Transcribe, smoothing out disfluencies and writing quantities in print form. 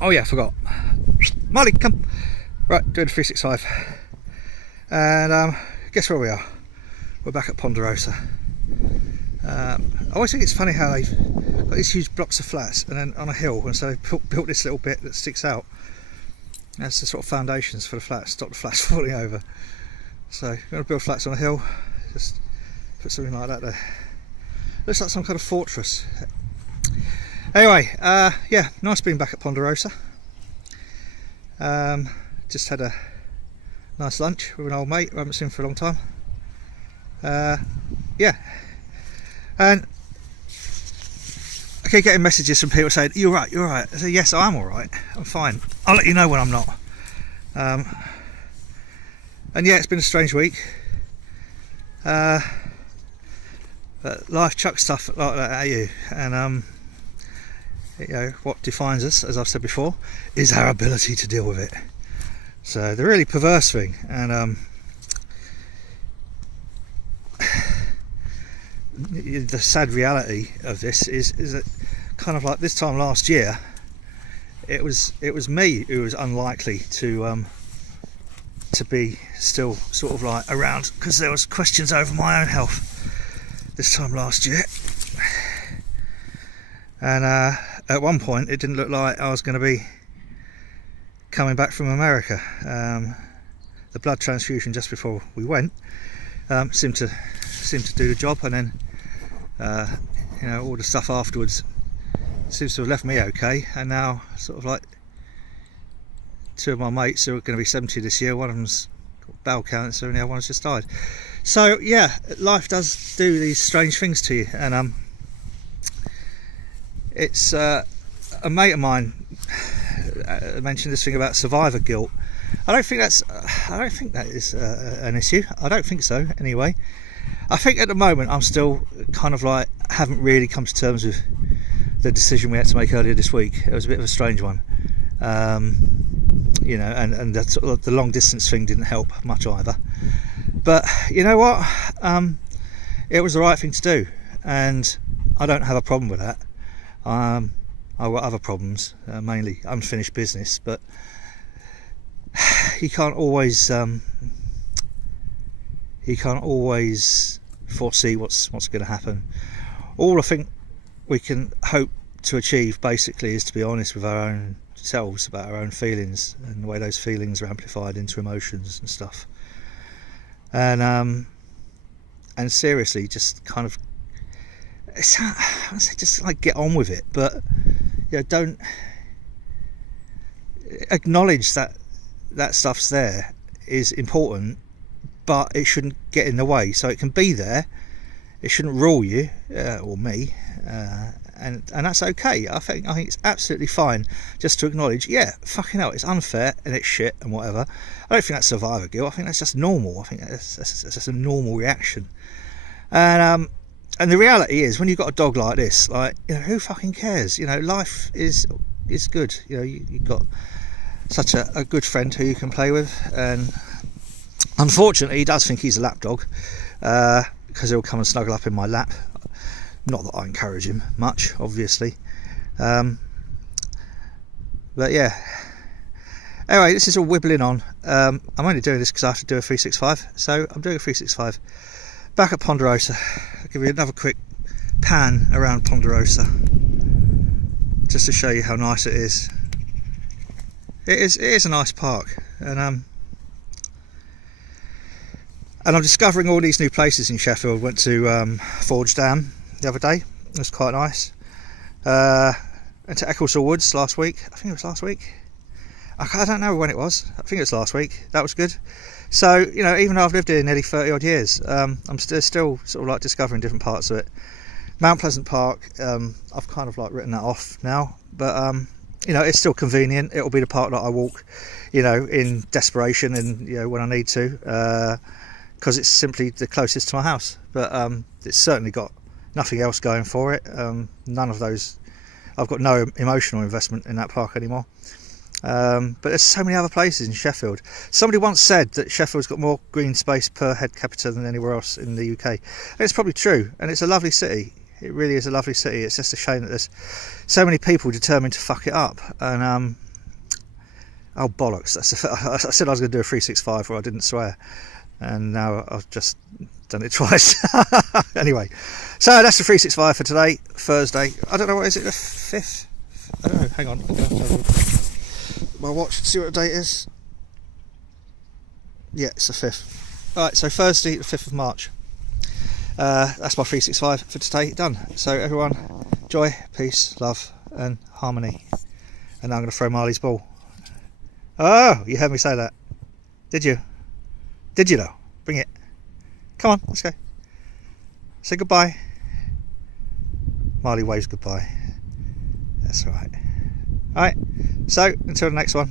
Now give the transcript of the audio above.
Oh yeah, I forgot. Molly, come. Right, doing 365. And guess where we are? We're back at Ponderosa. I always think it's funny how they've got these huge blocks of flats and then on a hill, and so they've built this little bit that sticks out. That's the sort of foundations for the flats, stop the flats falling over. So if you want to build flats on a hill, just put something like that there. Looks like some kind of fortress. Anyway, yeah, nice being back at Ponderosa. Just had a nice lunch with an old mate I haven't seen for a long time. Yeah, and I keep getting messages from people saying, "You're right, you're right." I say, "Yes, I'm all right. I'm fine. I'll let you know when I'm not." And yeah, it's been a strange week. But life chucks stuff like that at you, and you know what defines us, as I've said before, is our ability to deal with it. So the really perverse thing, and the sad reality of this is that kind of like this time last year, it was me who was unlikely to be still sort of like around, because there was questions over my own health this time last year, and at one point it didn't look like I was going to be coming back from America. The blood transfusion just before we went seemed to do the job, and then you know, all the stuff afterwards seems to have left me okay. And now sort of like two of my mates who are going to be 70 this year, one of them's got bowel cancer and the other one's just died. So yeah, life does do these strange things to you, and it's a mate of mine mentioned this thing about survivor guilt. I don't think that is an issue. I don't think so anyway. I think at the moment I'm still kind of like haven't really come to terms with the decision we had to make earlier this week. It was a bit of a strange one, you know, and the long distance thing didn't help much either. But you know what, it was the right thing to do, and I don't have a problem with that. I've got other problems, mainly unfinished business, but you can't always foresee what's going to happen. All I think we can hope to achieve basically is to be honest with our own selves about our own feelings and the way those feelings are amplified into emotions and stuff, and seriously just kind of, I say just like get on with it, but you know, don't acknowledge that stuff's there is important, but it shouldn't get in the way. So it can be there, it shouldn't rule you or me, and that's okay. I think it's absolutely fine just to acknowledge, yeah, fucking hell, it's unfair and it's shit and whatever. I don't think that's survivor guilt. I think that's just normal. I think that's just a normal reaction. And the reality is, when you've got a dog like this, like, you know, who fucking cares? You know, life is good. You know, you've got such a good friend who you can play with, and unfortunately he does think he's a lap dog, because he'll come and snuggle up in my lap. Not that I encourage him much, obviously, but yeah. Anyway, this is all wibbling on. I'm only doing this because I have to do a 365, so I'm doing a 365 back at Ponderosa. I'll give you another quick pan around Ponderosa just to show you how nice it is. It is a nice park, and I'm discovering all these new places in Sheffield. Went to Forge Dam the other day. It was quite nice. Went to Ecclesall Woods last week. I think it was last week. I don't know when it was. I think it was last week. That was good. So, you know, even though I've lived here nearly 30 odd years, I'm still sort of like discovering different parts of it. Mount Pleasant Park, I've kind of like written that off now, but you know, it's still convenient. It'll be the park that I walk, you know, in desperation and, you know, when I need to, because it's simply the closest to my house. But it's certainly got nothing else going for it. None of those. I've got no emotional investment in that park anymore. But there's so many other places in Sheffield. Somebody once said that Sheffield's got more green space per head capita than anywhere else in the UK. And it's probably true, and it's a lovely city. It really is a lovely city. It's just a shame that there's so many people determined to fuck it up, and Oh bollocks! I said I was going to do a 365 where I didn't swear, and now I've just done it twice. Anyway, so that's the 365 for today, Thursday. I don't know, what is it, the 5th? I don't know. Hang on, I'm going to have to have my watch to see what the date is. Yeah, it's the 5th. All right, so Thursday, the 5th of March. That's my 365 for today done. So everyone, joy, peace, love, and harmony. And now I'm going to throw Marley's ball. Oh, you heard me say that. Did you? Did you though? Bring it. Come on, let's go. Say goodbye. Marley waves goodbye. That's all right. All right. So until the next one.